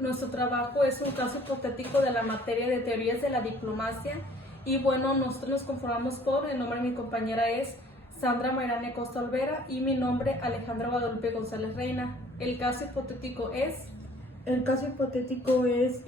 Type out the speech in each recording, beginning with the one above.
Nuestro trabajo es un caso hipotético de la materia de teorías de la diplomacia y bueno, nosotros nos conformamos por, el nombre de mi compañera es Sandra Mayrane Costa Olvera y mi nombre Alejandra Guadalupe González Reina. El caso hipotético es... El caso hipotético es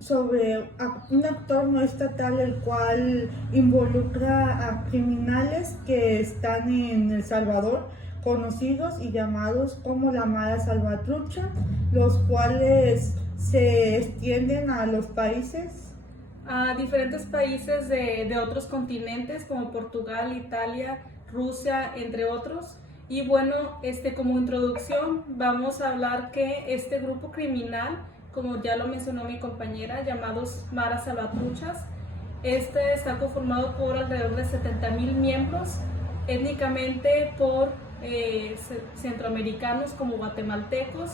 sobre un actor no estatal el cual involucra a criminales que están en El Salvador, conocidos y llamados como la Mara Salvatrucha, los cuales se extienden a los países. A diferentes países de otros continentes como Portugal, Italia, Rusia, entre otros. Y bueno, como introducción vamos a hablar que este grupo criminal, como ya lo mencionó mi compañera, llamados Maras Salvatruchas, está conformado por alrededor de 70,000 miembros, étnicamente por centroamericanos como guatemaltecos,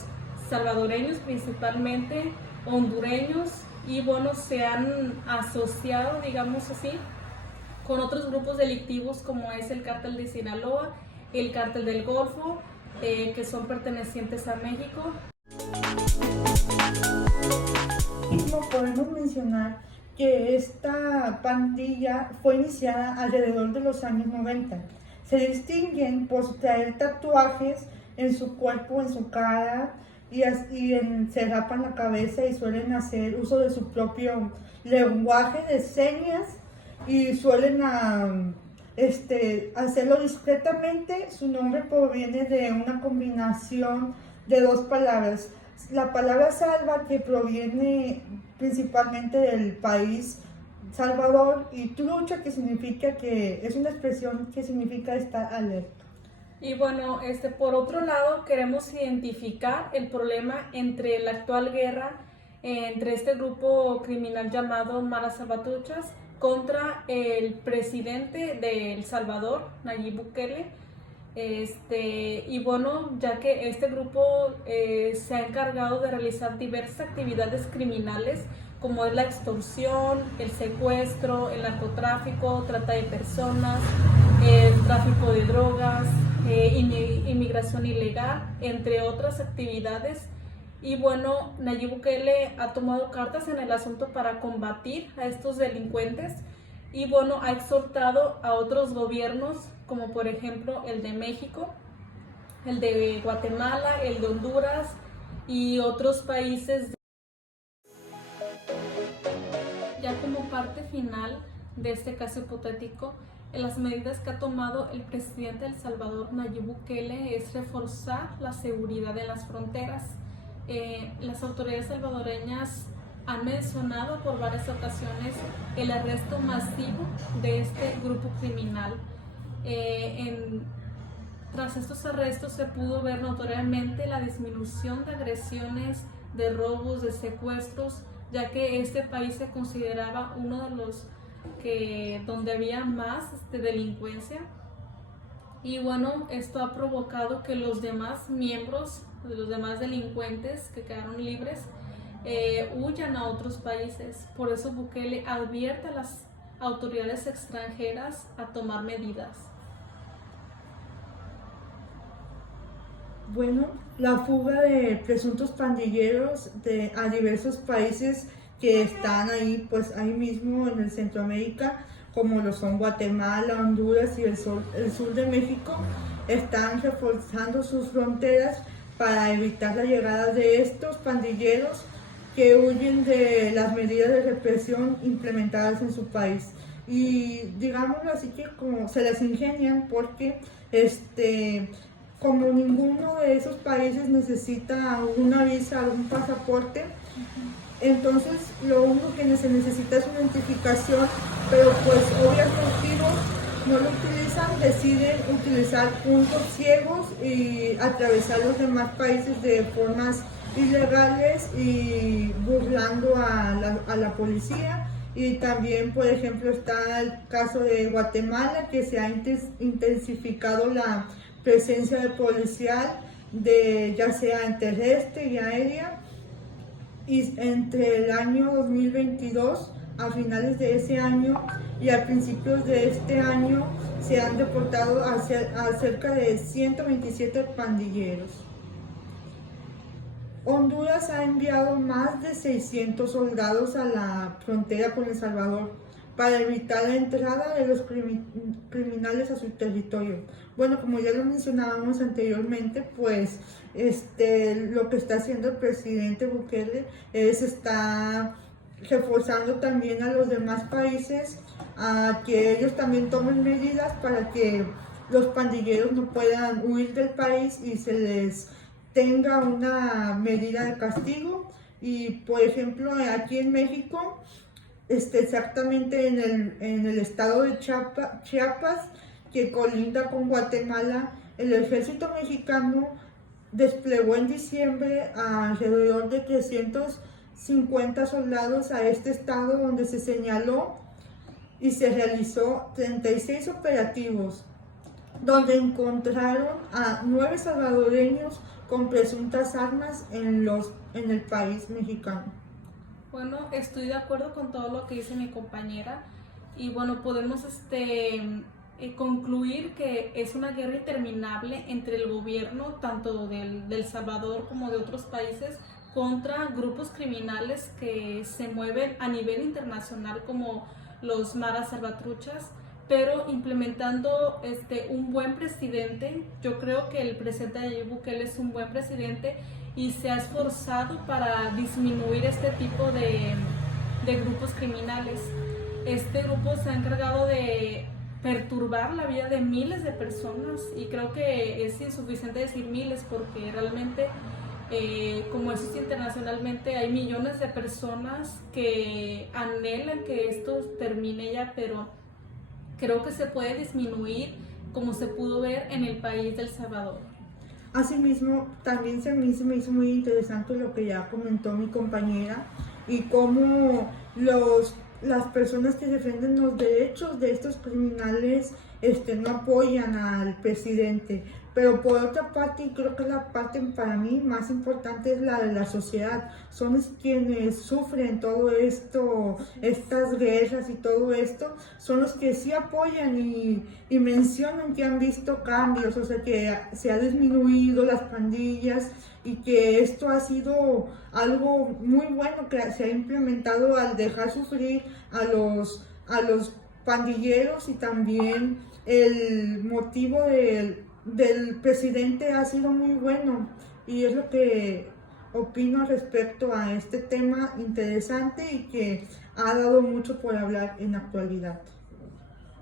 salvadoreños principalmente, hondureños, y bueno, se han asociado, digamos así, con otros grupos delictivos como es el Cártel de Sinaloa, el Cártel del Golfo, que son pertenecientes a México. Podemos mencionar que esta pandilla fue iniciada alrededor de los años 90. Se distinguen por traer tatuajes en su cuerpo, en su cara, se rapan la cabeza y suelen hacer uso de su propio lenguaje de señas y suelen hacerlo discretamente. Su nombre proviene de una combinación de dos palabras. La palabra salva, que proviene principalmente del país Salvador, y trucha, que significa, que es una expresión que significa estar alerta. Y bueno, por otro lado, queremos identificar el problema entre la actual guerra entre este grupo criminal llamado Maras Salvatruchas contra el presidente de El Salvador, Nayib Bukele. Y bueno, ya que este grupo se ha encargado de realizar diversas actividades criminales como es la extorsión, el secuestro, el narcotráfico, trata de personas, el tráfico de drogas, inmigración ilegal, entre otras actividades. Y bueno, Nayib Bukele ha tomado cartas en el asunto para combatir a estos delincuentes y bueno, ha exhortado a otros gobiernos como por ejemplo el de México, el de Guatemala, el de Honduras y otros países. Ya como parte final de este caso hipotético, las medidas que ha tomado el presidente de El Salvador, Nayib Bukele, es reforzar la seguridad en las fronteras. Las autoridades salvadoreñas han mencionado por varias ocasiones el arresto masivo de este grupo criminal. Tras estos arrestos se pudo ver notoriamente la disminución de agresiones, de robos, de secuestros, ya que este país se consideraba uno de los donde había más delincuencia. Y bueno, esto ha provocado que los demás miembros, los demás delincuentes que quedaron libres, huyan a otros países. Por eso Bukele advierte a las autoridades extranjeras a tomar medidas. Bueno, la fuga de presuntos pandilleros a diversos países que están ahí, pues ahí mismo en el Centroamérica, como lo son Guatemala, Honduras y el sur de México, están reforzando sus fronteras para evitar la llegada de estos pandilleros que huyen de las medidas de represión implementadas en su país. Y digámoslo así, que como se las ingenian porque como ninguno de esos países necesita una visa, algún pasaporte, entonces lo único que se necesita es una identificación, pero pues obvios motivos no lo utilizan, deciden utilizar puntos ciegos y atravesar los demás países de formas ilegales y burlando a la policía. Y también, por ejemplo, está el caso de Guatemala, que se ha intensificado la presencia de policial, ya sea en terrestre y aérea, y entre el año 2022, a finales de ese año y a principios de este año, se han deportado a cerca de 127 pandilleros. Honduras ha enviado más de 600 soldados a la frontera con El Salvador para evitar la entrada de los criminales a su territorio. Bueno, como ya lo mencionábamos anteriormente, pues lo que está haciendo el presidente Bukele es está reforzando también a los demás países a que ellos también tomen medidas para que los pandilleros no puedan huir del país y se les tenga una medida de castigo. Y por ejemplo, aquí en México, exactamente en el estado de Chiapas, que colinda con Guatemala, el ejército mexicano desplegó en diciembre alrededor de 350 soldados a este estado, donde se señaló y se realizó 36 operativos, donde encontraron a 9 salvadoreños con presuntas armas en el país mexicano. Bueno, estoy de acuerdo con todo lo que dice mi compañera y bueno, podemos concluir que es una guerra interminable entre el gobierno tanto del Salvador como de otros países contra grupos criminales que se mueven a nivel internacional como los maras salvatruchas, pero implementando un buen presidente. Yo creo que el presidente Nayib Bukele es un buen presidente y se ha esforzado para disminuir este tipo de grupos criminales. Este grupo se ha encargado de perturbar la vida de miles de personas y creo que es insuficiente decir miles porque realmente como eso es internacionalmente, hay millones de personas que anhelan que esto termine ya, pero creo que se puede disminuir como se pudo ver en el país del Salvador. Asimismo, también se me hizo muy interesante lo que ya comentó mi compañera y cómo las personas que defienden los derechos de estos criminales no apoyan al presidente. Pero por otra parte, y creo que la parte para mí más importante es la de la sociedad. Son quienes sufren todo esto, estas guerras y todo esto, son los que sí apoyan y mencionan que han visto cambios, o sea que se ha disminuido las pandillas y que esto ha sido algo muy bueno que se ha implementado al dejar sufrir a los pandilleros, y también el motivo del presidente ha sido muy bueno, y es lo que opino respecto a este tema interesante y que ha dado mucho por hablar en la actualidad.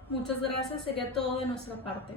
Muchas gracias, sería todo de nuestra parte.